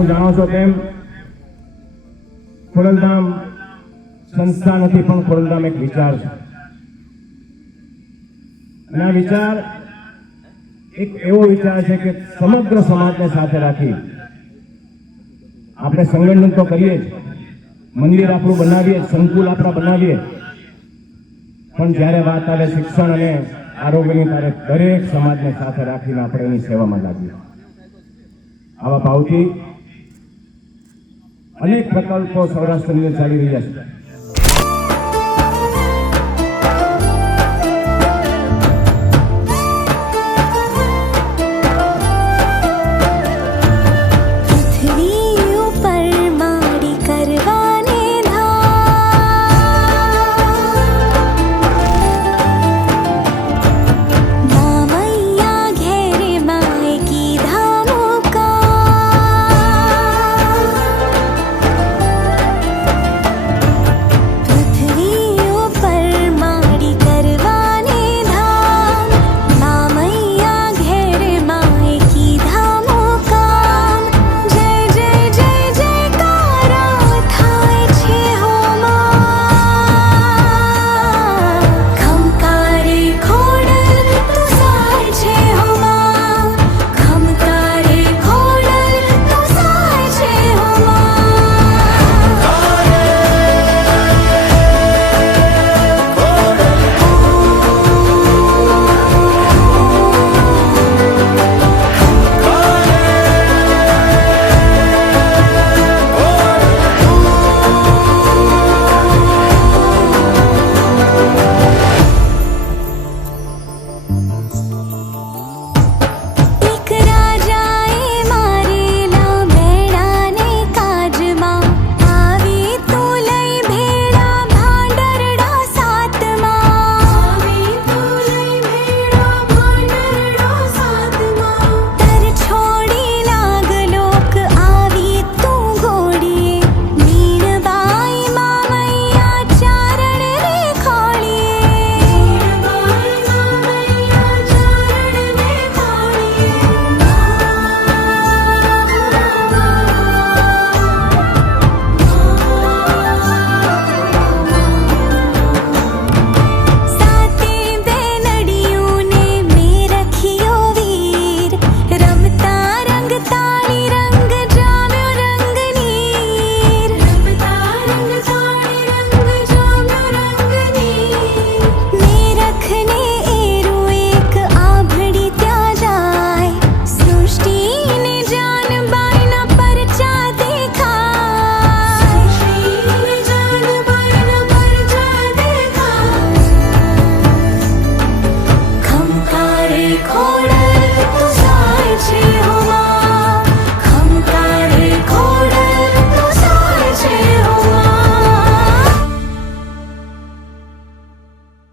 સૌ જાણો છો તેમ ખોડલધામ સંસ્થા નથી, પણ ખોડલધામ એક વિચાર છે. અને આ વિચાર એક એવો વિચાર છે કે સમગ્ર સમાજને સાથે રાખી આપણે સંગઠન તો કરીએ જ, મંદિર આપણું બનાવીએ, સંકુલ આપણા બનાવીએ, પણ જ્યારે વાત આવે શિક્ષણ અને આરોગ્યની ત્યારે દરેક સમાજને સાથે રાખીને આપણે એની સેવામાં લાગીએ. આવા ભાવથી અનેક પ્રકલ્પો સૌરાષ્ટ્રની અંદર ચાલી રહ્યા છે.